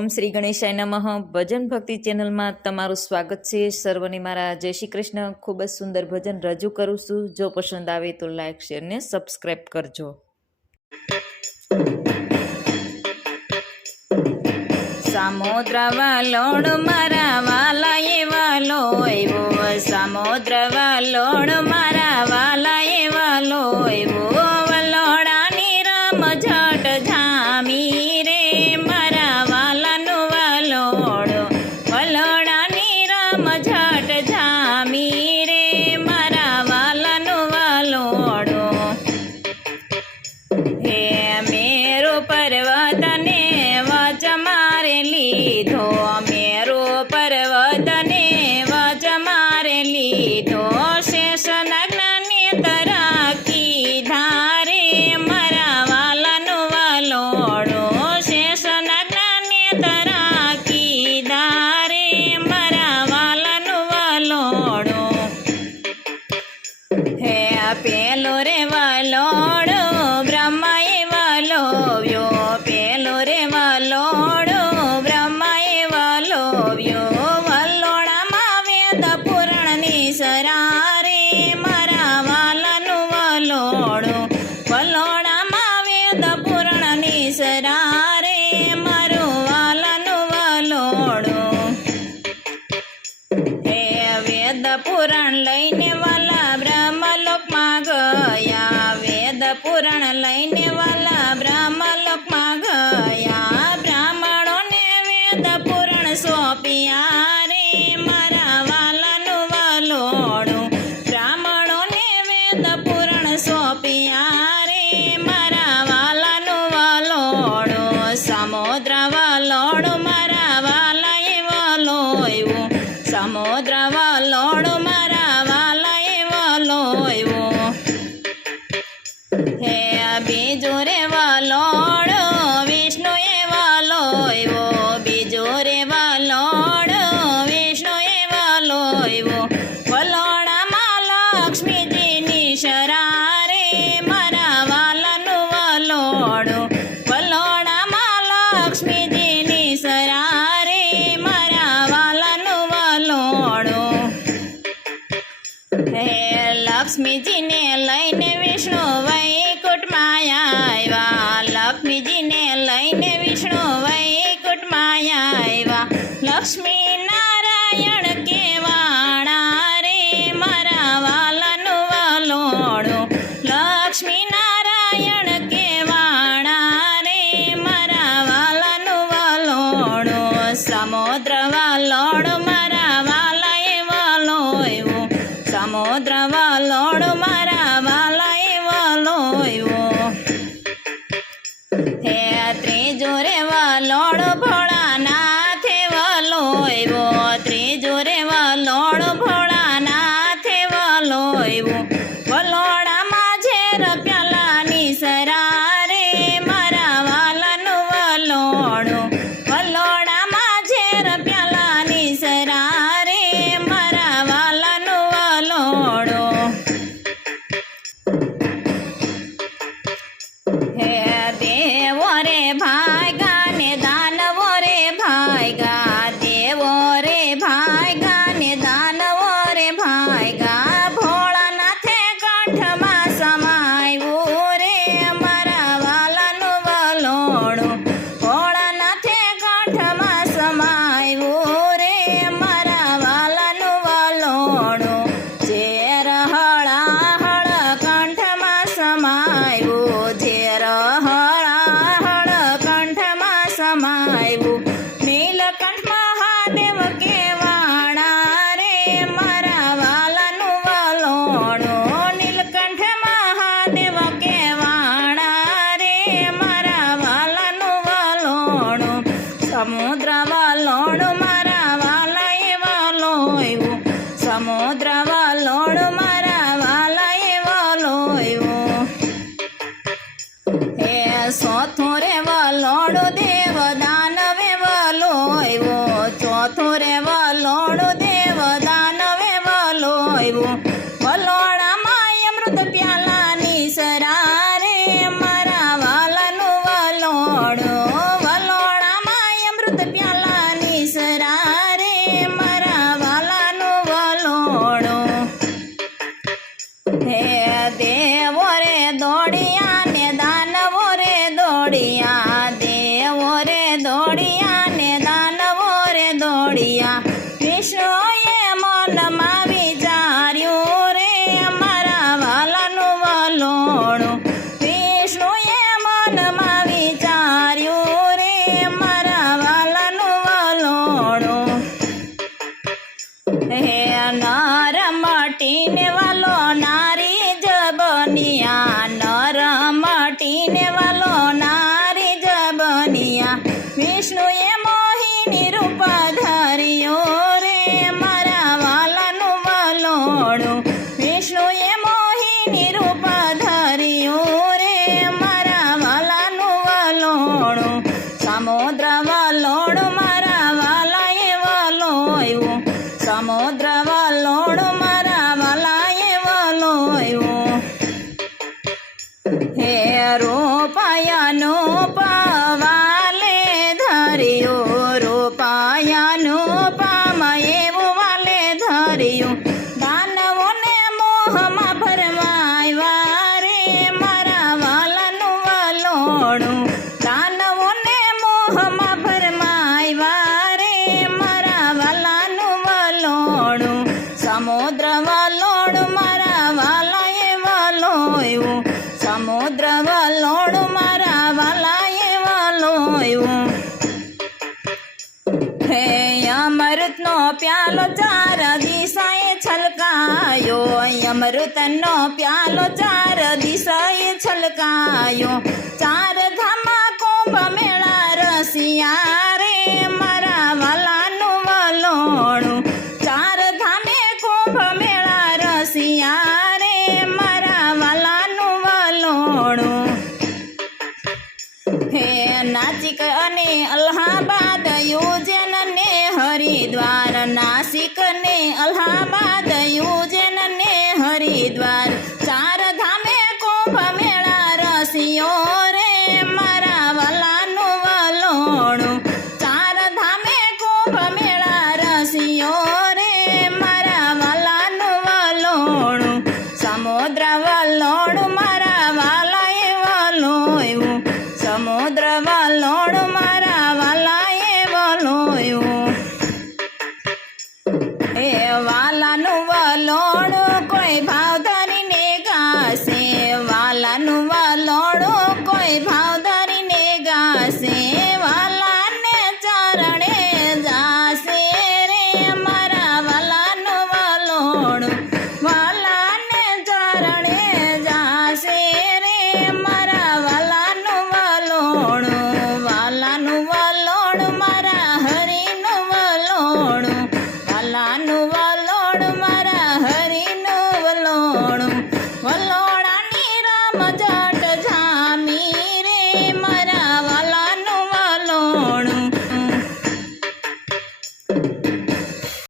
ઓમ શ્રી ગણેશાય નમઃ. ભજન ભક્તિ ચેનલમાં તમારું સ્વાગત છે. સર્વને મારા જય શ્રી કૃષ્ણ. ખૂબ જ સુંદર ભજન રજૂ કરું છું. જો પસંદ આવે તો લાઈક શેર ને સબસ્ક્રાઈબ કરજો. સામોદ્રા વાલોડ મારા વાલા વાલો રે વાલોડ લક્ષ્મીજીને લઈને વિષ્ણુ વૈકુટમાં આવ્યા. લક્ષ્મીજીને લઈને વિષ્ણુ વૈકુટમાં આવ્યા. લક્ષ્મી નારાયણ સમાયું ઝેર હળાહળ કંઠમાં સમાયું નીલકંઠ મહાદેવ કેવાણા રે, મારા વાલાનું નીલકંઠ મહાદેવ કેવાણા રે, મારા વાલાનું સમુદ્ર ನೋಡೋದೇ Beijo! পায়ানো અમૃતનો પ્યાલો ચાર દિશાએ છલકાયો. ચાર ધામા કુંભ મેળા રસિયા રે મારા વાલાનું વલોણું. ચાર ધામે કુંભ મેળા રસિયા રે મારા વાલાનું વલોણું. હે નાચિક અને અલ્હાબાદ યોજન ને હરિદ્વાર નાસિક ને અલ્હાબાદ. Eduardo.